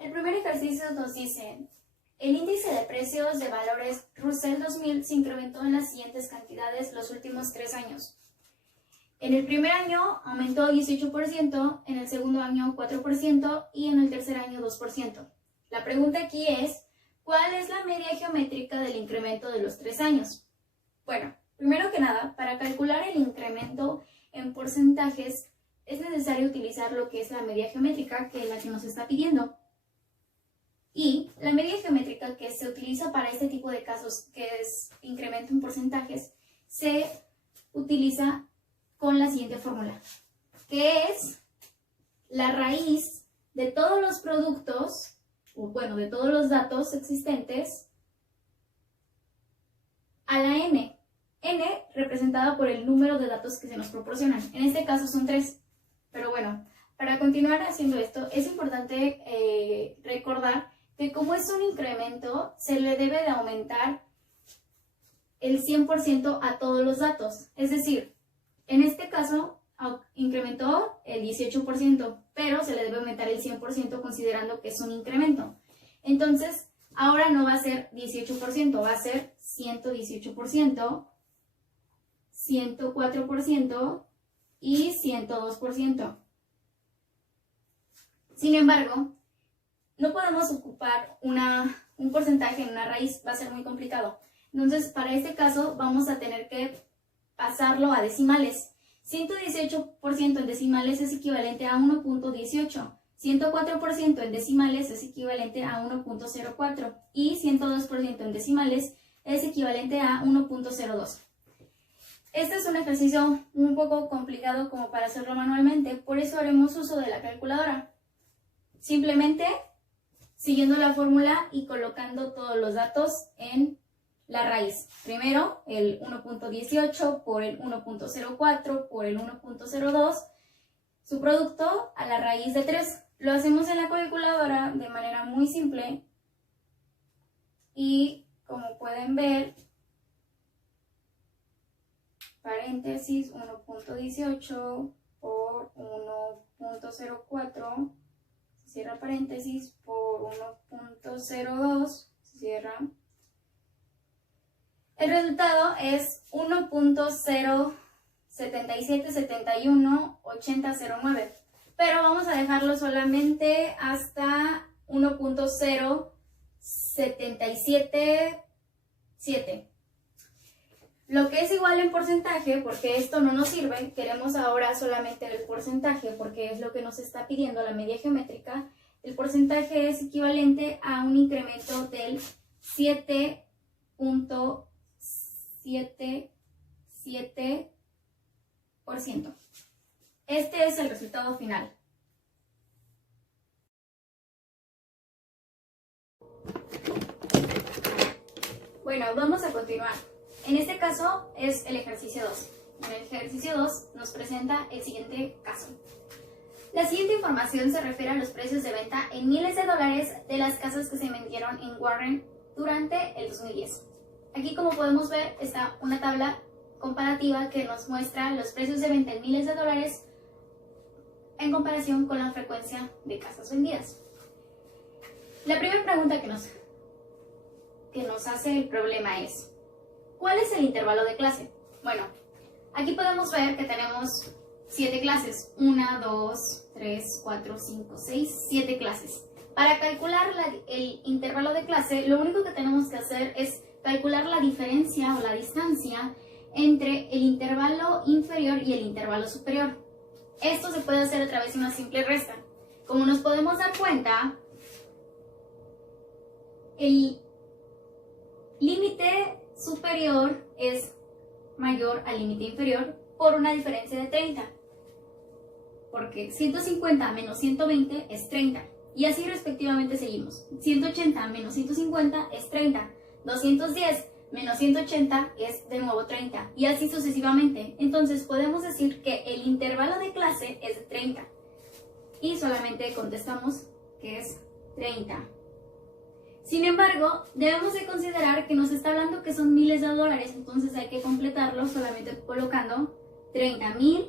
El primer ejercicio nos dice, el índice de precios de valores Russell 2000 se incrementó en las siguientes cantidades los últimos 3 años. En el primer año aumentó 18%, en el segundo año 4% y en el tercer año 2%. La pregunta aquí es, ¿cuál es la media geométrica del incremento de los 3 años? Bueno, primero que nada, para calcular el incremento en porcentajes es necesario utilizar lo que es la media geométrica, que es la que nos está pidiendo. Y la media geométrica que se utiliza para este tipo de casos, que es incremento en porcentajes, se utiliza con la siguiente fórmula, que es la raíz de todos los productos, o bueno, de todos los datos existentes, a la n. N representada por el número de datos que se nos proporcionan. En este caso son 3. Pero bueno, para continuar haciendo esto, es importante recordar que como es un incremento, se le debe de aumentar el 100% a todos los datos. Es decir, en este caso incrementó el 18%, pero se le debe aumentar el 100% considerando que es un incremento. Entonces, ahora no va a ser 18%, va a ser 118%, 104% y 102%. Sin embargo, no podemos ocupar un porcentaje en una raíz, va a ser muy complicado. Entonces, para este caso, vamos a tener que pasarlo a decimales. 118% en decimales es equivalente a 1.18. 104% en decimales es equivalente a 1.04. Y 102% en decimales es equivalente a 1.02. Este es un ejercicio un poco complicado como para hacerlo manualmente, por eso haremos uso de la calculadora. Simplemente siguiendo la fórmula y colocando todos los datos en la raíz. Primero el 1.18 por el 1.04 por el 1.02, su producto a la raíz de 3. Lo hacemos en la calculadora de manera muy simple y como pueden ver, paréntesis 1.18 por 1.04, cierra paréntesis, por 1.02, cierra. El resultado es 1.077718009, pero vamos a dejarlo solamente hasta 1.0777. Lo que es igual en porcentaje, porque esto no nos sirve, queremos ahora solamente el porcentaje, porque es lo que nos está pidiendo la media geométrica. El porcentaje es equivalente a un incremento del 7.77%. Este es el resultado final. Bueno, vamos a continuar. En este caso es el ejercicio 2. En el ejercicio 2 nos presenta el siguiente caso. La siguiente información se refiere a los precios de venta en miles de dólares de las casas que se vendieron en Warren durante el 2010. Aquí, como podemos ver, está una tabla comparativa que nos muestra los precios de venta en miles de dólares en comparación con la frecuencia de casas vendidas. La primera pregunta que nos hace el problema es, ¿cuál es el intervalo de clase? Bueno, aquí podemos ver que tenemos 7 clases. 1, 2, 3, 4, 5, 6, 7 clases. Para calcular el intervalo de clase, lo único que tenemos que hacer es calcular la diferencia o la distancia entre el intervalo inferior y el intervalo superior. Esto se puede hacer a través de una simple resta. Como nos podemos dar cuenta, el límite superior es mayor al límite inferior por una diferencia de 30. Porque 150 menos 120 es 30. Y así respectivamente seguimos. 180 menos 150 es 30. 210 menos 180 es de nuevo 30. Y así sucesivamente. Entonces podemos decir que el intervalo de clase es de 30. Y solamente contestamos que es 30. Sin embargo, debemos de considerar que nos está hablando que son miles de dólares, entonces hay que completarlo solamente colocando $30,000.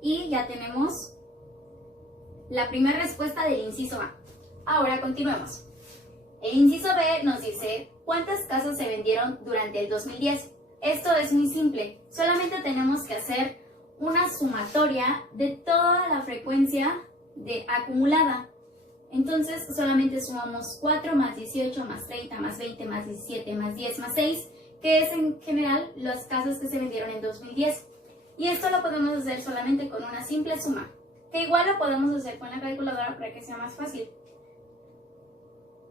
Y ya tenemos la primera respuesta del inciso A. Ahora continuemos. El inciso B nos dice cuántas casas se vendieron durante el 2010. Esto es muy simple, solamente tenemos que hacer una sumatoria de toda la frecuencia acumulada. Entonces solamente sumamos 4 más 18 más 30 más 20 más 17 más 10 más 6, que es en general las casas que se vendieron en 2010. Y esto lo podemos hacer solamente con una simple suma, que igual lo podemos hacer con la calculadora para que sea más fácil.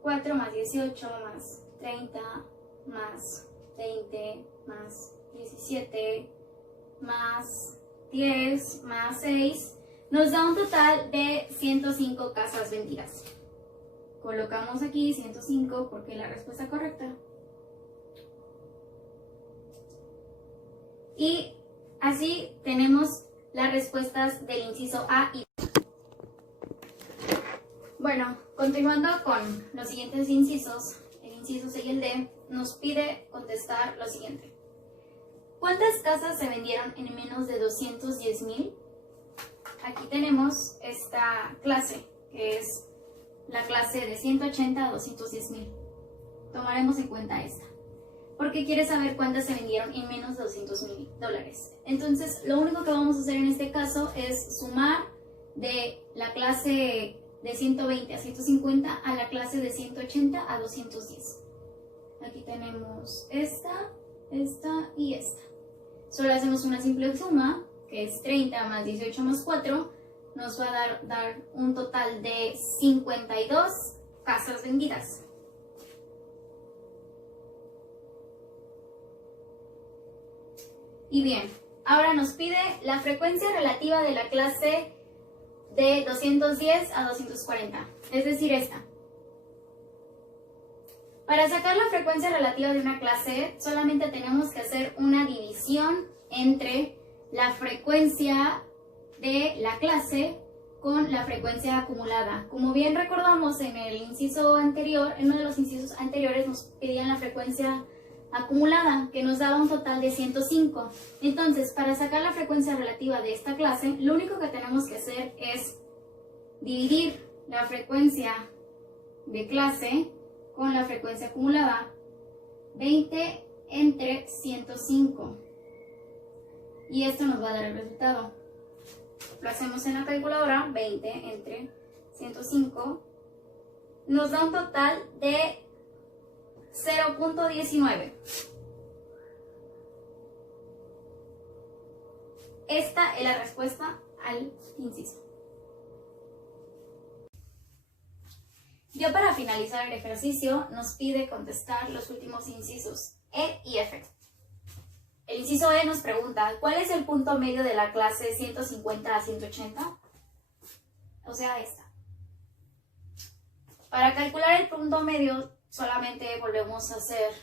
4 más 18 más 30 más 20 más 17 más 10 más 6 nos da un total de 105 casas vendidas. Colocamos aquí 105 porque es la respuesta correcta. Y así tenemos las respuestas del inciso A y B. Bueno, continuando con los siguientes incisos, el inciso C y el D nos pide contestar lo siguiente. ¿Cuántas casas se vendieron en menos de 210,000? Aquí tenemos esta clase, que es la clase de 180 a 210,000. Tomaremos en cuenta esta, porque quiere saber cuántas se vendieron en menos de $200,000. Entonces, lo único que vamos a hacer en este caso es sumar de la clase de 120 a 150 a la clase de 180 a 210. Aquí tenemos esta y esta. Solo hacemos una simple suma, que es 30 más 18 más 4, nos va a dar un total de 52 casas vendidas. Y bien, ahora nos pide la frecuencia relativa de la clase de 210 a 240, es decir, esta. Para sacar la frecuencia relativa de una clase, solamente tenemos que hacer una división entre la frecuencia de la clase con la frecuencia acumulada. Como bien recordamos en el inciso anterior, en uno de los incisos anteriores nos pedían la frecuencia acumulada, que nos daba un total de 105. Entonces, para sacar la frecuencia relativa de esta clase, lo único que tenemos que hacer es dividir la frecuencia de clase con la frecuencia acumulada, 20 entre 105. Y esto nos va a dar el resultado. Lo hacemos en la calculadora, 20 entre 105, nos da un total de 0.19. Esta es la respuesta al inciso. Ya para finalizar el ejercicio, nos pide contestar los últimos incisos E y F. El inciso E nos pregunta, ¿cuál es el punto medio de la clase 150 a 180? O sea, esta. Para calcular el punto medio, solamente volvemos a hacer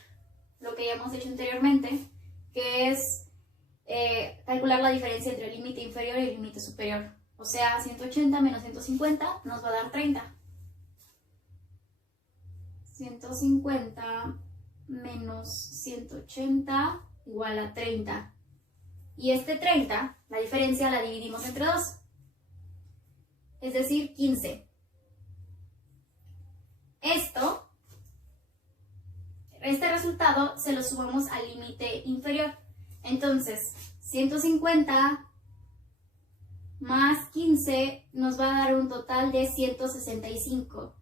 lo que ya hemos hecho anteriormente, que es calcular la diferencia entre el límite inferior y el límite superior. O sea, 180 menos 150 nos va a dar 30. 150 menos 180 igual a 30. Y este 30, la diferencia la dividimos entre 2. Es decir, 15. Este resultado se lo sumamos al límite inferior. Entonces, 150 más 15 nos va a dar un total de 165.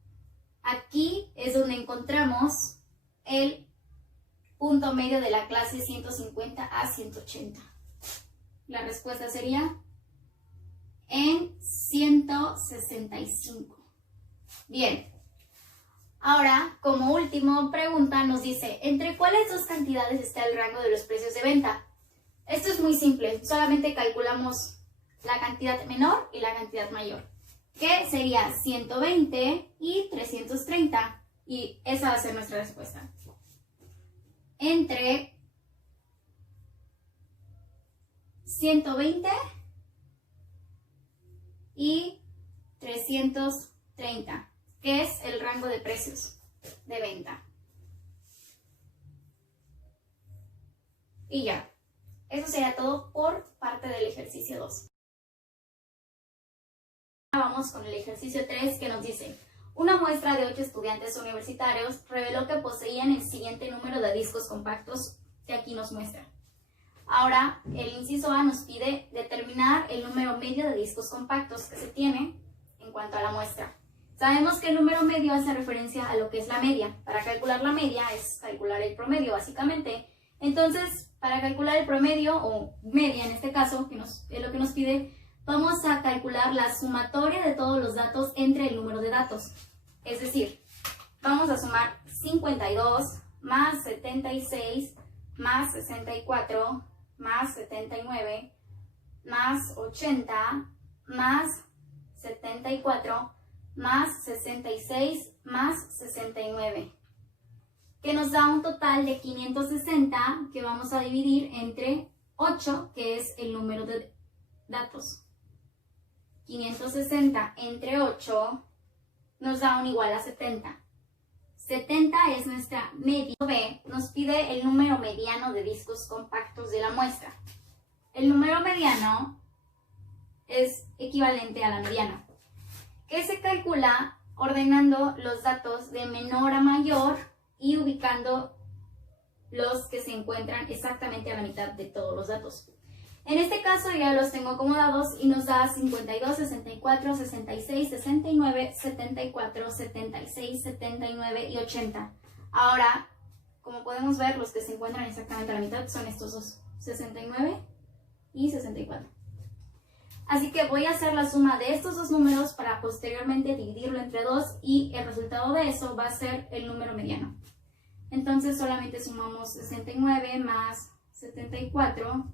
Aquí es donde encontramos el punto medio de la clase 150 a 180. La respuesta sería en 165. Bien. Ahora, como última pregunta, nos dice, ¿entre cuáles dos cantidades está el rango de los precios de venta? Esto es muy simple, solamente calculamos la cantidad menor y la cantidad mayor, que sería 120 y 330, y esa va a ser nuestra respuesta. Entre 120 y 330, que es el rango de precios de venta. Y ya, eso sería todo por parte del ejercicio 2. Vamos con el ejercicio 3 que nos dice: una muestra de 8 estudiantes universitarios reveló que poseían el siguiente número de discos compactos que aquí nos muestra. Ahora, el inciso A nos pide determinar el número medio de discos compactos que se tiene en cuanto a la muestra. Sabemos que el número medio hace referencia a lo que es la media. Para calcular la media es calcular el promedio, básicamente. Entonces, para calcular el promedio, o media en este caso, que es lo que nos pide, vamos a calcular la sumatoria de todos los datos entre el número de datos. Es decir, vamos a sumar 52 más 76 más 64 más 79 más 80 más 74 más 66 más 69, que nos da un total de 560 que vamos a dividir entre 8, que es el número de datos. 560 entre 8 nos da un igual a 70. 70 es nuestra media. B nos pide el número mediano de discos compactos de la muestra. El número mediano es equivalente a la mediana, que se calcula ordenando los datos de menor a mayor y ubicando los que se encuentran exactamente a la mitad de todos los datos. En este caso ya los tengo acomodados y nos da 52, 64, 66, 69, 74, 76, 79 y 80. Ahora, como podemos ver, los que se encuentran exactamente a la mitad son estos dos, 69 y 64. Así que voy a hacer la suma de estos dos números para posteriormente dividirlo entre 2 y el resultado de eso va a ser el número mediano. Entonces solamente sumamos 69 más 74,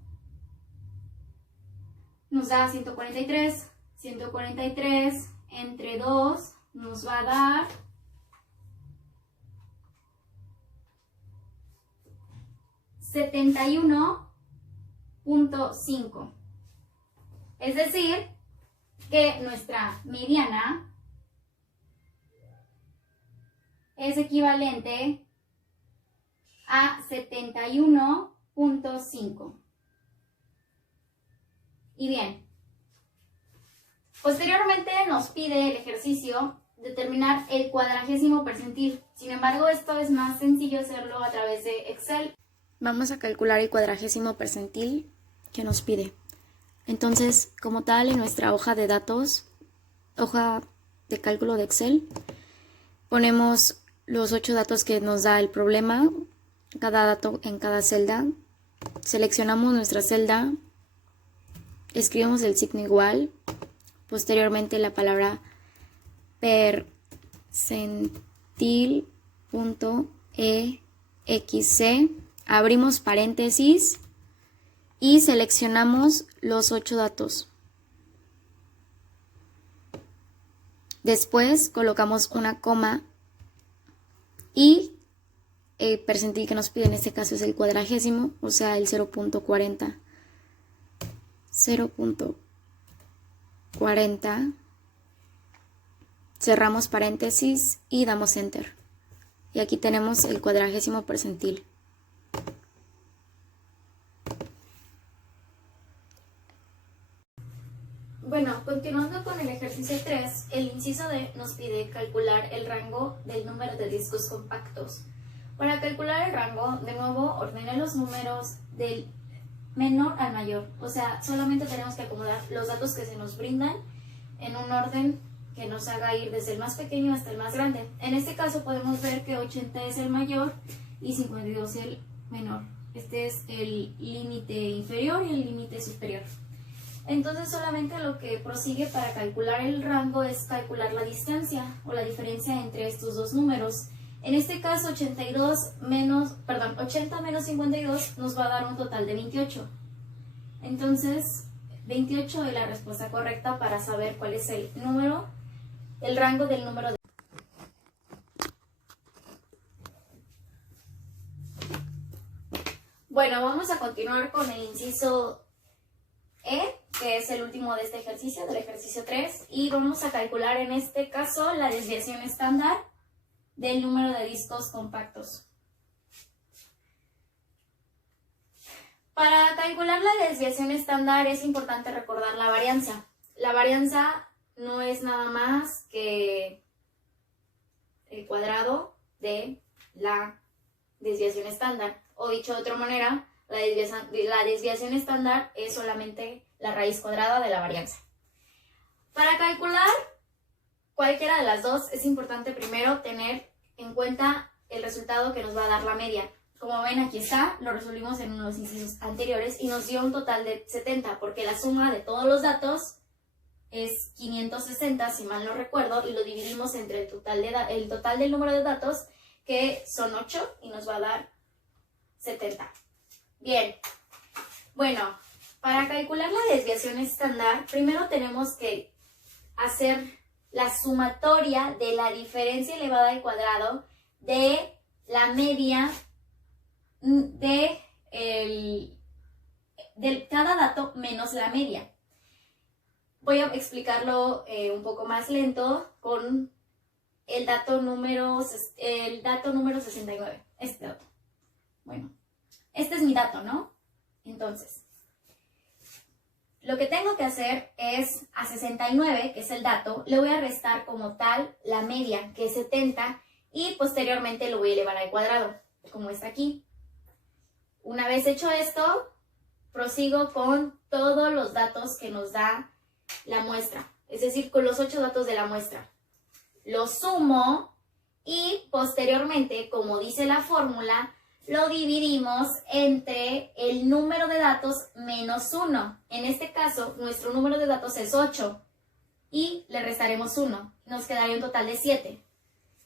nos da 143, 143 entre 2 nos va a dar 71.5. Es decir, que nuestra mediana es equivalente a 71.5. Y bien, posteriormente nos pide el ejercicio determinar el cuadragésimo percentil. Sin embargo, esto es más sencillo hacerlo a través de Excel. Vamos a calcular el cuadragésimo percentil que nos pide. Entonces, como tal, en nuestra hoja de datos, hoja de cálculo de Excel, ponemos los 8 datos que nos da el problema, cada dato en cada celda. Seleccionamos nuestra celda, escribimos el signo igual, posteriormente la palabra percentil.exe, abrimos paréntesis y seleccionamos los 8 datos. Después colocamos una coma y el percentil que nos pide en este caso es el cuadragésimo, o sea el 0.40. 0.40, cerramos paréntesis y damos enter. Y aquí tenemos el cuadragésimo percentil. Bueno, continuando con el ejercicio 3, el inciso D nos pide calcular el rango del número de discos compactos. Para calcular el rango, de nuevo ordene los números del menor al mayor, o sea, solamente tenemos que acomodar los datos que se nos brindan en un orden que nos haga ir desde el más pequeño hasta el más grande. En este caso podemos ver que 80 es el mayor y 52 el menor. Este es el límite inferior y el límite superior. Entonces solamente lo que prosigue para calcular el rango es calcular la distancia o la diferencia entre estos dos números. En este caso 80 menos 52 nos va a dar un total de 28. Entonces 28 es la respuesta correcta para saber cuál es el rango del número de... Bueno, vamos a continuar con el inciso E, que es el último de este ejercicio, del ejercicio 3, y vamos a calcular en este caso la desviación estándar del número de discos compactos. Para calcular la desviación estándar es importante recordar la varianza. La varianza no es nada más que el cuadrado de la desviación estándar. O dicho de otra manera, la desviación estándar es solamente la raíz cuadrada de la varianza. Para calcular cualquiera de las dos, es importante primero tener en cuenta el resultado que nos va a dar la media. Como ven, aquí está, lo resolvimos en los incisos anteriores y nos dio un total de 70, porque la suma de todos los datos es 560, si mal no recuerdo, y lo dividimos entre el total del número de datos, que son 8, y nos va a dar 70. Bien, bueno, para calcular la desviación estándar, primero tenemos que hacer la sumatoria de la diferencia elevada al cuadrado de la media de cada dato menos la media. Voy a explicarlo un poco más lento con el dato número 69. Este dato. Bueno, este es mi dato, ¿no? Entonces, lo que tengo que hacer es a 69, que es el dato, le voy a restar como tal la media, que es 70, y posteriormente lo voy a elevar al cuadrado, como está aquí. Una vez hecho esto, prosigo con todos los datos que nos da la muestra, es decir, con los 8 datos de la muestra. Lo sumo y posteriormente, como dice la fórmula, lo dividimos entre el número de datos menos 1. En este caso, nuestro número de datos es 8 y le restaremos 1. Nos quedaría un total de 7.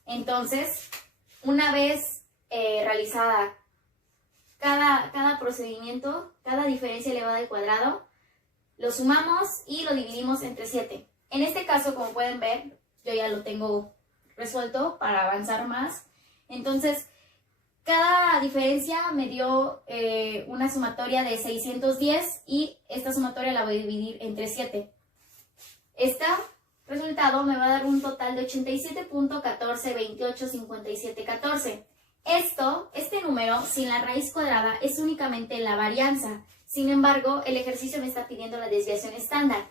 Entonces, una vez realizada cada procedimiento, cada diferencia elevada al cuadrado, lo sumamos y lo dividimos entre 7. En este caso, como pueden ver, yo ya lo tengo resuelto para avanzar más. Entonces, cada diferencia me dio una sumatoria de 610 y esta sumatoria la voy a dividir entre 7. Este resultado me va a dar un total de 87.14285714. Este número sin la raíz cuadrada es únicamente la varianza. Sin embargo, el ejercicio me está pidiendo la desviación estándar.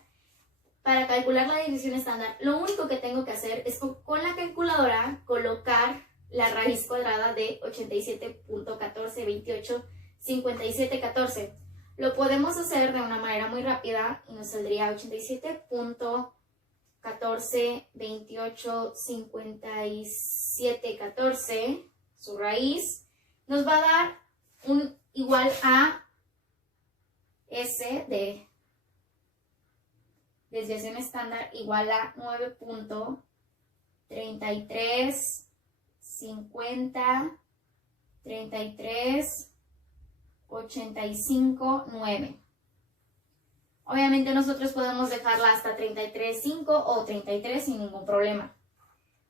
Para calcular la desviación estándar, lo único que tengo que hacer es con la calculadora colocar la raíz cuadrada de 87.14285714. Lo podemos hacer de una manera muy rápida y nos saldría 87.14285714. Su raíz nos va a dar un igual a S de desviación estándar igual a 9.33.50.33.85.9. Obviamente nosotros podemos dejarla hasta 33.5 o 33 sin ningún problema.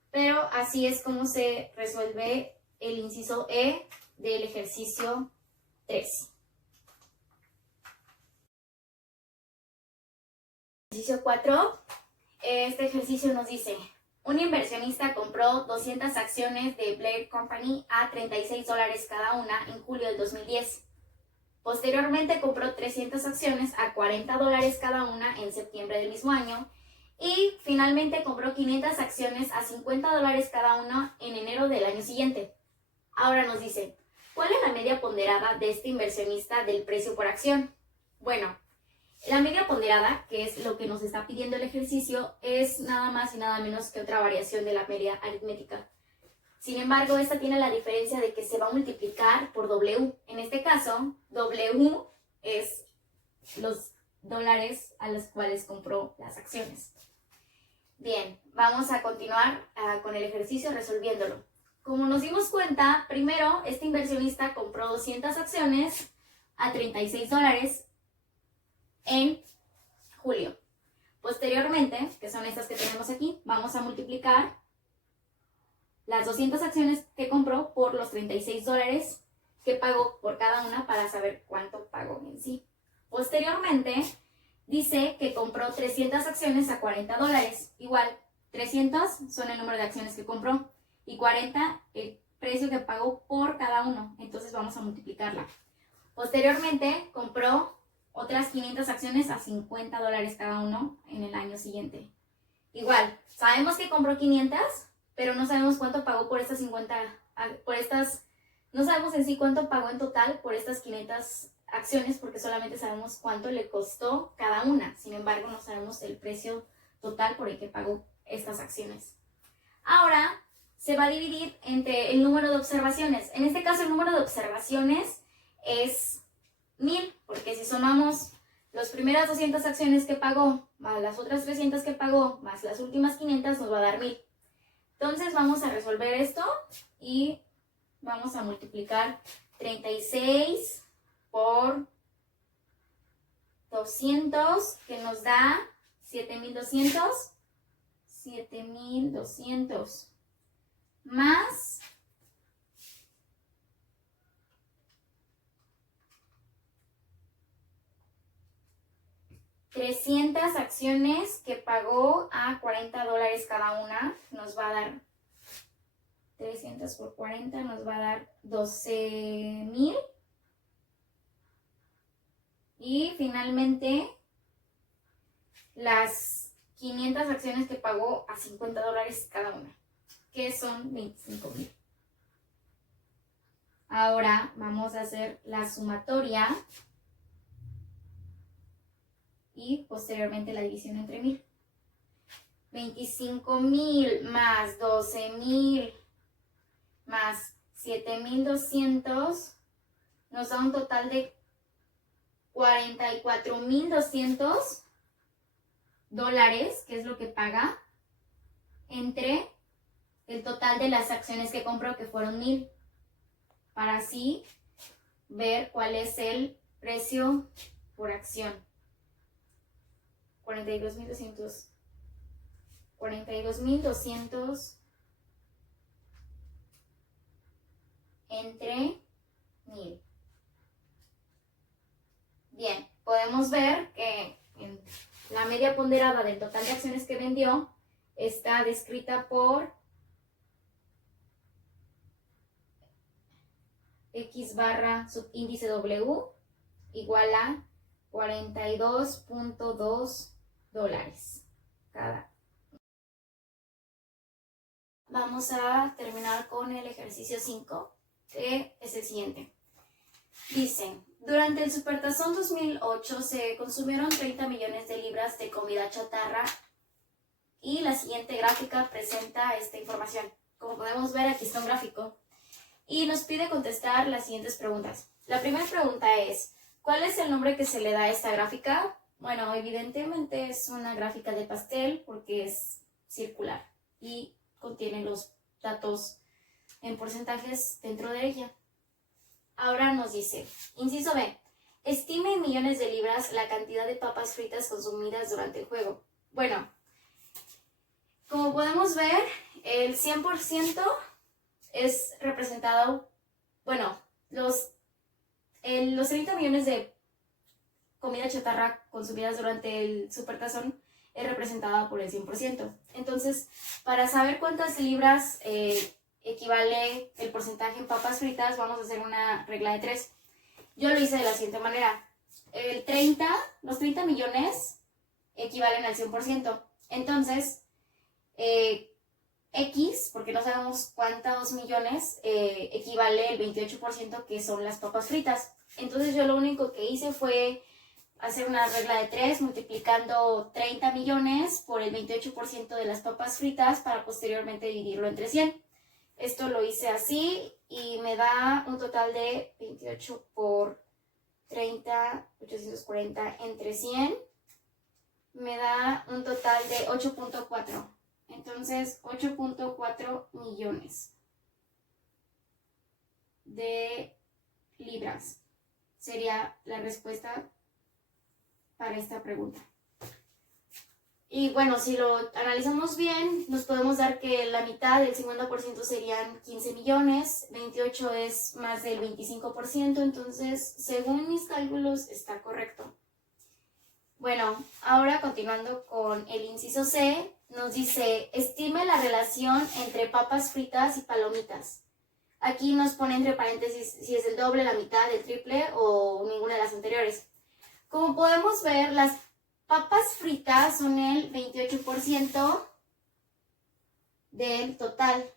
Pero así es como se resuelve el inciso E del ejercicio 3. Ejercicio 4. Este ejercicio nos dice: un inversionista compró 200 acciones de Blair Company a $36 cada una en julio del 2010. Posteriormente compró 300 acciones a $40 cada una en septiembre del mismo año. Y finalmente compró 500 acciones a $50 cada una en enero del año siguiente. Ahora nos dice, ¿cuál es la media ponderada de este inversionista del precio por acción? Bueno, la media ponderada, que es lo que nos está pidiendo el ejercicio, es nada más y nada menos que otra variación de la media aritmética. Sin embargo, esta tiene la diferencia de que se va a multiplicar por W. En este caso, W es los dólares a los cuales compró las acciones. Bien, vamos a continuar con el ejercicio resolviéndolo. Como nos dimos cuenta, primero este inversionista compró 200 acciones a $36 en julio. Posteriormente, que son estas que tenemos aquí, vamos a multiplicar las 200 acciones que compró por los $36 que pagó por cada una para saber cuánto pagó en sí. Posteriormente, dice que compró 300 acciones a $40. Igual, 300 son el número de acciones que compró y 40 el precio que pagó por cada uno. Entonces vamos a multiplicarla. Posteriormente, compró otras 500 acciones a $50 cada uno en el año siguiente. Igual, sabemos que compró 500, pero no sabemos cuánto pagó por estas 50, no sabemos en sí cuánto pagó en total por estas 500 acciones, porque solamente sabemos cuánto le costó cada una. Sin embargo, no sabemos el precio total por el que pagó estas acciones. Ahora se va a dividir entre el número de observaciones. En este caso, el número de observaciones es 1000, porque si sumamos las primeras 200 acciones que pagó, más las otras 300 que pagó, más las últimas 500, nos va a dar 1000. Entonces vamos a resolver esto y vamos a multiplicar 36 por 200, que nos da 7200. 7200 más 300 acciones que pagó a $40 cada una, nos va a dar 300 por 40, nos va a dar 12,000. Y finalmente las 500 acciones que pagó a $50 cada una, que son 25,000. Ahora vamos a hacer la sumatoria y posteriormente la división entre 1000. 25,000 más 12,000 más 7,200 nos da un total de 44,200 dólares, que es lo que paga, entre el total de las acciones que compró, que fueron 1000, para así ver cuál es el precio por acción. 42,200 entre 1000. Bien, podemos ver que la media ponderada del total de acciones que vendió está descrita por X barra subíndice W igual a 42.2 dólares cada. Vamos a terminar con el ejercicio 5, que es el siguiente. Dice, durante el Supertazón 2008 se consumieron 30 millones de libras de comida chatarra y la siguiente gráfica presenta esta información. Como podemos ver, aquí está un gráfico y nos pide contestar las siguientes preguntas. La primera pregunta es, ¿cuál es el nombre que se le da a esta gráfica? Bueno, evidentemente es una gráfica de pastel porque es circular y contiene los datos en porcentajes dentro de ella. Ahora nos dice, inciso B, estime en millones de libras la cantidad de papas fritas consumidas durante el juego. Bueno, como podemos ver, el 100% es representado, bueno, los 30 millones de comida chatarra consumidas durante el Supertazón es representada por el 100%. Entonces, para saber cuántas libras equivale el porcentaje en papas fritas, vamos a hacer una regla de 3. Yo lo hice de la siguiente manera. Los 30 millones equivalen al 100%. Entonces, X, porque no sabemos cuántos millones, equivale el 28%, que son las papas fritas. Entonces yo lo único que hice fue hacer una regla de 3 multiplicando 30 millones por el 28% de las papas fritas para posteriormente dividirlo entre 100. Esto lo hice así y me da un total de 28 por 30, 840 entre 100. Me da un total de 8.4. Entonces, 8.4 millones de libras sería la respuesta para esta pregunta. Y bueno, si lo analizamos bien, nos podemos dar que la mitad del 50% serían 15 millones, 28 es más del 25%, entonces, según mis cálculos, está correcto. Bueno, ahora continuando con el inciso C, nos dice, estime la relación entre papas fritas y palomitas. Aquí nos pone entre paréntesis si es el doble, la mitad, el triple o ninguna de las anteriores. Como podemos ver, las papas fritas son el 28% del total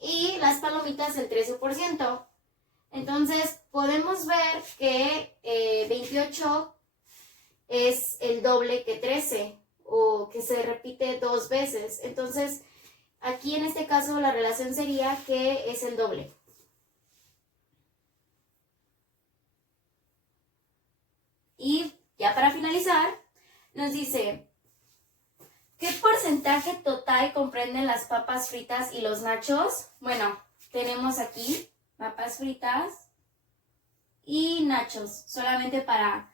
y las palomitas el 13%. Entonces podemos ver que 28 es el doble que 13 o que se repite 2 veces. Entonces aquí en este caso la relación sería que es el doble. Y ya para finalizar, nos dice, ¿qué porcentaje total comprenden las papas fritas y los nachos? Bueno, tenemos aquí papas fritas y nachos. Solamente para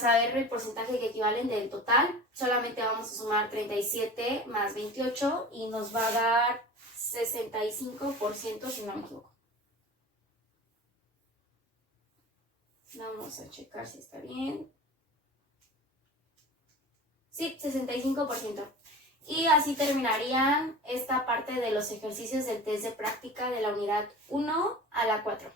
saber el porcentaje que equivalen del total, solamente vamos a sumar 37 más 28 y nos va a dar 65%, si no me equivoco. Vamos a checar si está bien. Sí, 65%. Y así terminarían esta parte de los ejercicios del test de práctica de la unidad 1 a la 4.